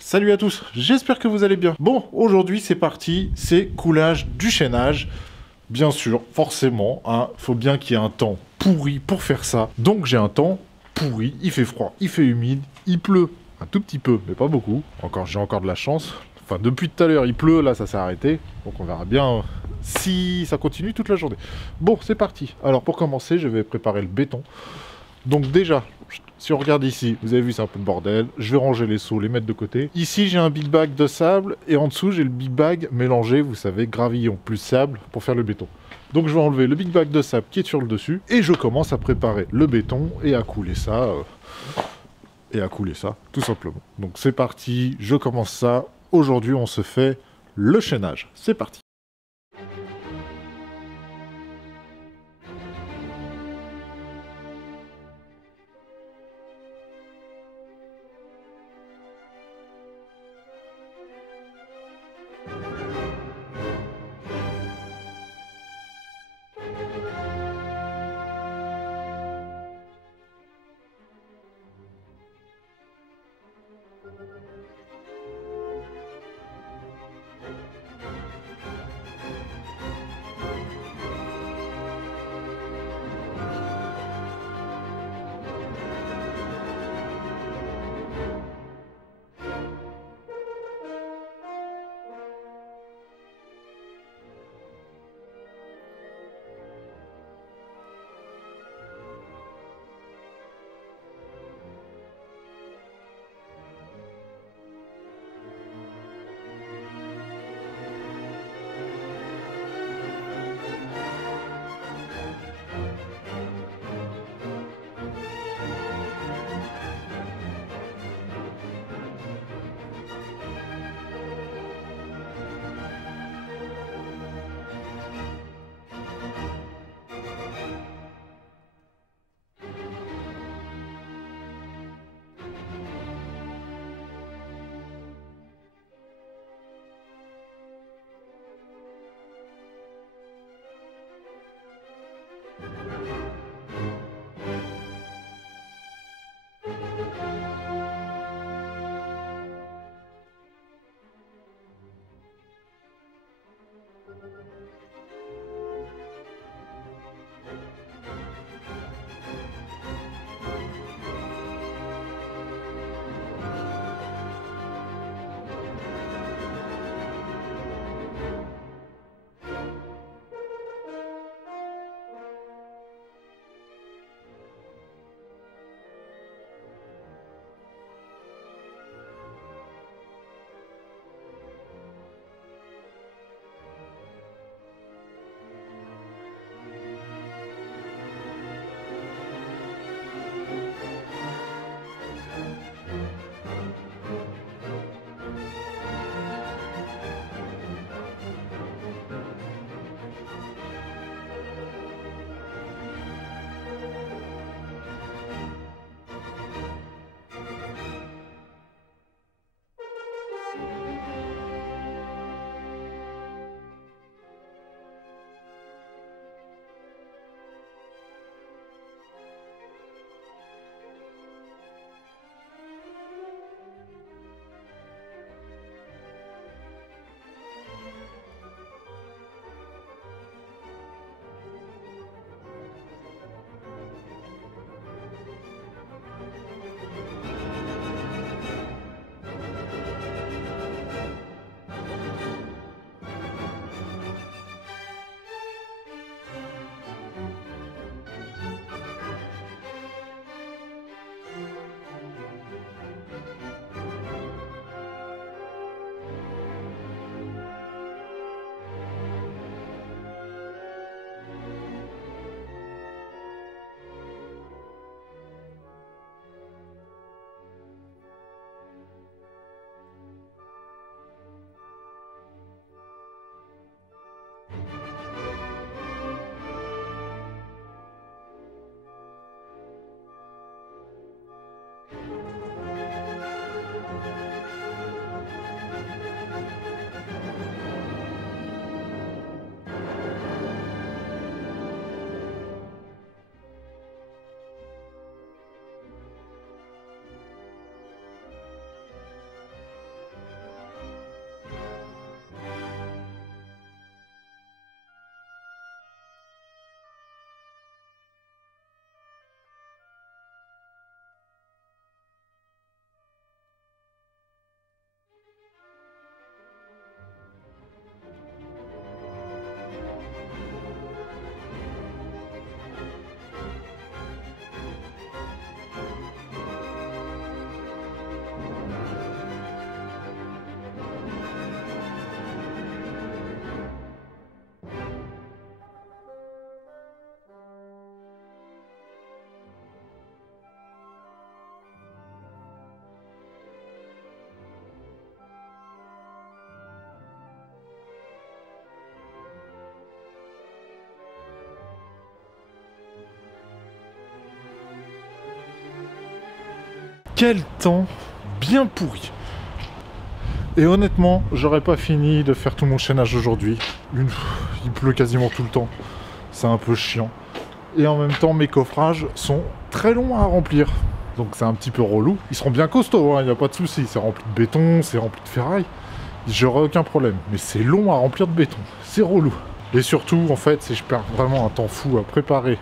Salut à tous, j'espère que vous allez bien. Bon, aujourd'hui c'est parti, c'est coulage du chaînage. Bien sûr, forcément, hein, faut bien qu'il y ait un temps pourri pour faire ça. Donc j'ai un temps pourri, il fait froid, il fait humide, il pleut un tout petit peu, mais pas beaucoup. J'ai encore de la chance. Enfin, depuis tout à l'heure, il pleut, là ça s'est arrêté. Donc on verra bien si ça continue toute la journée. Bon, c'est parti. Alors pour commencer, je vais préparer le béton. Donc déjà, si on regarde ici, vous avez vu c'est un peu le bordel. Je vais ranger les seaux, les mettre de côté. Ici j'ai un big bag de sable et en dessous j'ai le big bag mélangé, vous savez, gravillon plus sable pour faire le béton. Donc je vais enlever le big bag de sable qui est sur le dessus et je commence à préparer le béton et à couler ça. Tout simplement. Donc c'est parti, je commence ça. Aujourd'hui on se fait le chaînage. C'est parti. Quel temps bien pourri. Et honnêtement, j'aurais pas fini de faire tout mon chaînage aujourd'hui. Il pleut quasiment tout le temps. C'est un peu chiant. Et en même temps, mes coffrages sont très longs à remplir. Donc c'est un petit peu relou. Ils seront bien costauds, hein, il n'y a pas de souci. C'est rempli de béton, c'est rempli de ferraille. J'aurai aucun problème. Mais c'est long à remplir de béton. C'est relou. Et surtout, en fait, je perds vraiment un temps fou à préparer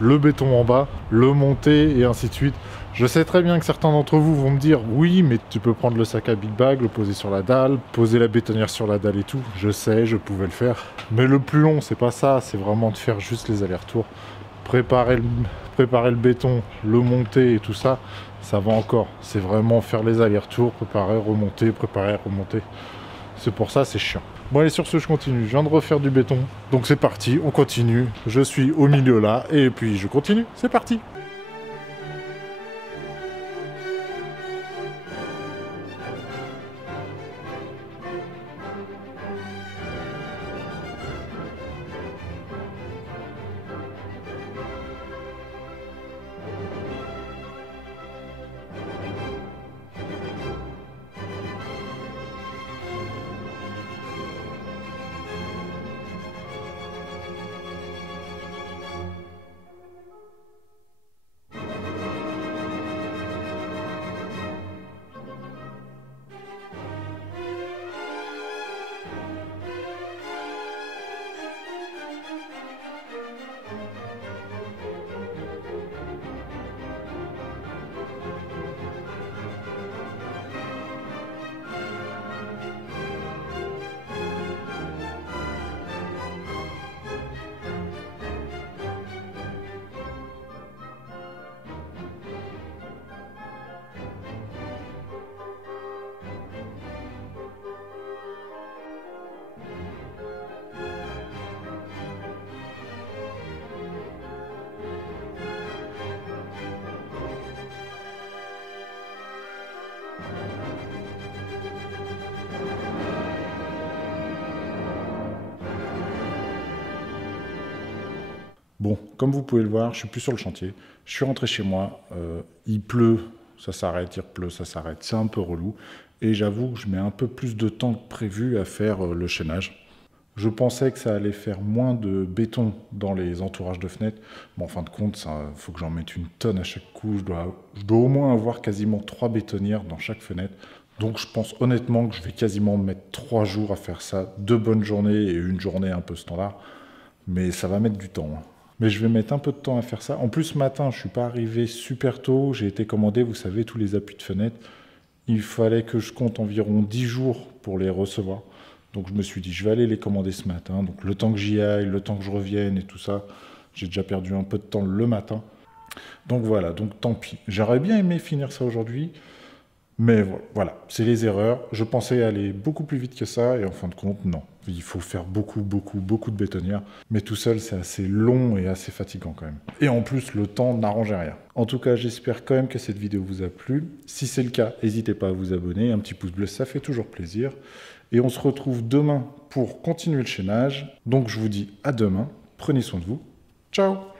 le béton en bas, le monter et ainsi de suite. Je sais très bien que certains d'entre vous vont me dire « Oui, mais tu peux prendre le sac à Big Bag, le poser sur la dalle, poser la bétonnière sur la dalle et tout. » Je sais, je pouvais le faire. Mais le plus long, c'est pas ça. C'est vraiment de faire juste les allers-retours. Préparer le béton, le monter et tout ça, ça va encore. C'est vraiment faire les allers-retours, préparer, remonter. C'est pour ça, c'est chiant. Bon allez, sur ce, je continue. Je viens de refaire du béton. Donc c'est parti, on continue. Je suis au milieu là, et puis je continue. C'est parti. Bon, comme vous pouvez le voir, je suis plus sur le chantier. Je suis rentré chez moi, il pleut, ça s'arrête, il pleut, ça s'arrête. C'est un peu relou. Et j'avoue que je mets un peu plus de temps que prévu à faire le chaînage. Je pensais que ça allait faire moins de béton dans les entourages de fenêtres. Mais en fin de compte, il faut que j'en mette une tonne à chaque coup. Je dois au moins avoir quasiment 3 bétonnières dans chaque fenêtre. Donc je pense honnêtement que je vais quasiment mettre 3 jours à faire ça. 2 bonnes journées et une journée un peu standard. Mais ça va mettre du temps, hein. Mais je vais mettre un peu de temps à faire ça. En plus, ce matin, je ne suis pas arrivé super tôt. J'ai été commandé, vous savez, tous les appuis de fenêtre. Il fallait que je compte environ 10 jours pour les recevoir. Donc je me suis dit, je vais aller les commander ce matin. Donc le temps que j'y aille, le temps que je revienne et tout ça, j'ai déjà perdu un peu de temps le matin. Donc voilà, donc tant pis. J'aurais bien aimé finir ça aujourd'hui. Mais voilà, c'est les erreurs. Je pensais aller beaucoup plus vite que ça, et en fin de compte, non. Il faut faire beaucoup de bétonnières. Mais tout seul, c'est assez long et assez fatigant quand même. Et en plus, le temps n'arrangeait rien. En tout cas, j'espère quand même que cette vidéo vous a plu. Si c'est le cas, n'hésitez pas à vous abonner. Un petit pouce bleu, ça fait toujours plaisir. Et on se retrouve demain pour continuer le chaînage. Donc je vous dis à demain. Prenez soin de vous. Ciao!